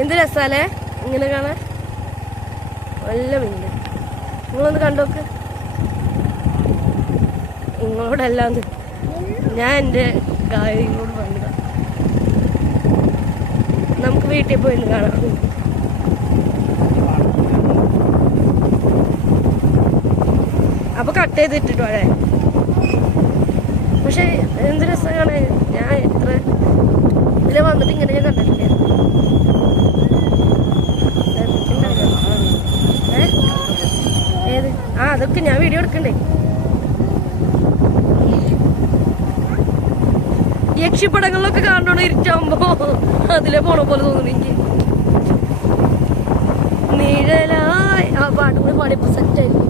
എന്ത് രസാലേ? ഇങ്ങനെ കാണാൻ? നല്ല മീന് നിങ്ങളൊന്ന് കണ്ടോക്ക്. നിങ്ങളോടല്ലാന്ന് ഞാൻ എന്റെ ഗായകനോട് പറഞ്ഞതാ. നമുക്ക് വീട്ടിൽ പോയി കാണാം. അപ്പൊ കട്ട് ചെയ്തിട്ടിട്ട് അല്ലേ? പക്ഷെ എന്ത് രസമാണ്? ഞാൻ എത്ര ഇതിൽ വന്നിട്ട് ഇങ്ങനെ ഞാൻ ആ അതൊക്കെ ഞാൻ വീഡിയോ എടുക്കണ്ടേ? യക്ഷിപ്പടങ്ങളിലൊക്കെ കാണണോ ഇരുട്ടാകുമ്പോ അതിലെ പോണ പോലെ തോന്നുന്നു എനിക്ക്. നിഴലായി. ആ പാട്ട് കൂടി പാടിയപ്പോ സെറ്റായിരുന്നു